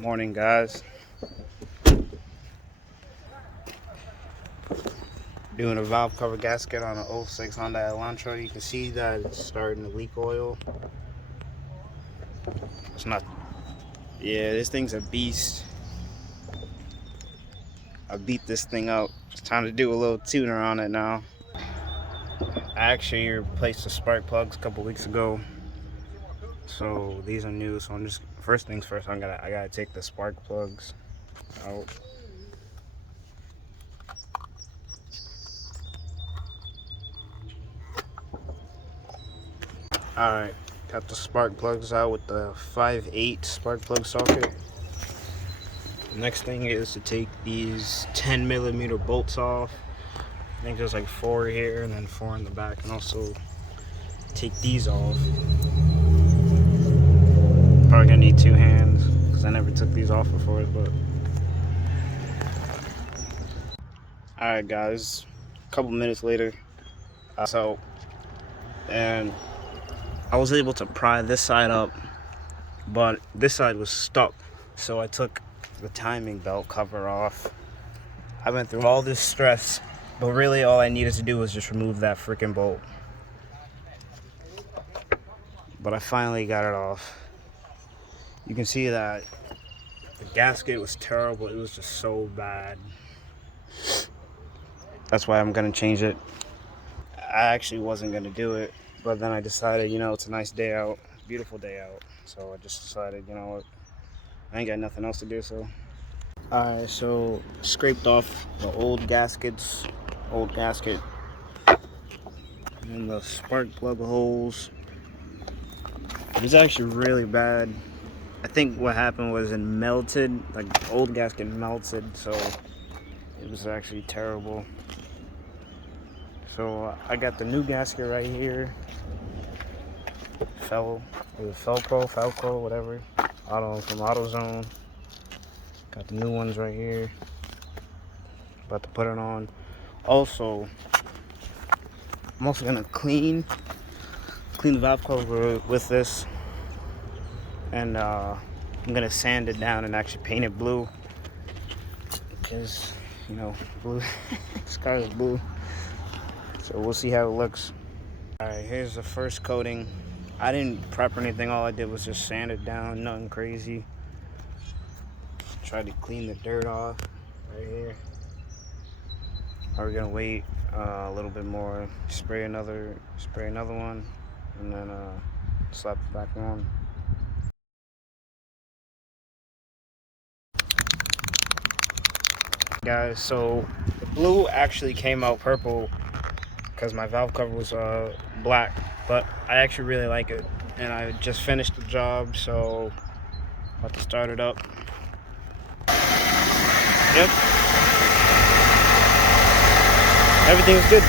Morning, guys. Doing a valve cover gasket on an '06 Hyundai Elantra. You can see that it's starting to leak oil. It's not. Yeah, this thing's a beast. I beat this thing up. It's time to do a little tuner on it now. I actually replaced the spark plugs a couple weeks ago, so these are new. So I'm just first things first. I gotta take the spark plugs out. Alright, got the spark plugs out with the 5/8 spark plug socket. Next thing is to take these 10mm bolts off. I think there's like 4 here and then 4 in the back, and also take these off. Probably gonna need 2 hands because I never took these off before, but alright guys, a couple minutes later, and I was able to pry this side up, but this side was stuck, so I took the timing belt cover off. I went through all this stress, but really all I needed to do was just remove that freaking bolt. But I finally got it off. You can see that the gasket was terrible. It was just so bad. That's why I'm gonna change it. I actually wasn't gonna do it, but then I decided, it's a nice day out, beautiful day out. So I just decided, you know what, I ain't got nothing else to do, so. Alright, so scraped off the old gasket, and the spark plug holes. It was actually really bad. I think what happened was it melted, like the old gasket melted, so it was actually terrible. So I got the new gasket right here. Falco, whatever. From AutoZone. Got the new ones right here. About to put it on. Also, I'm also gonna clean the valve cover with this, and I'm gonna sand it down and actually paint it blue, because blue. This car is blue, so we'll see how it looks. All right, here's the first coating. I didn't prep or anything. All I did was just sand it down, nothing crazy. Tried to clean the dirt off right here. We're gonna wait a little bit more, spray another one, and then slap it back on. Guys, so the blue actually came out purple because my valve cover was black, but I actually really like it, and I just finished the job, so about to start it up. Yep, everything is good.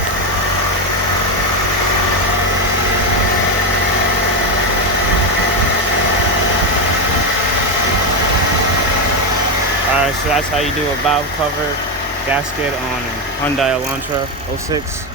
Alright, so that's how you do a valve cover gasket on a Hyundai Elantra '06.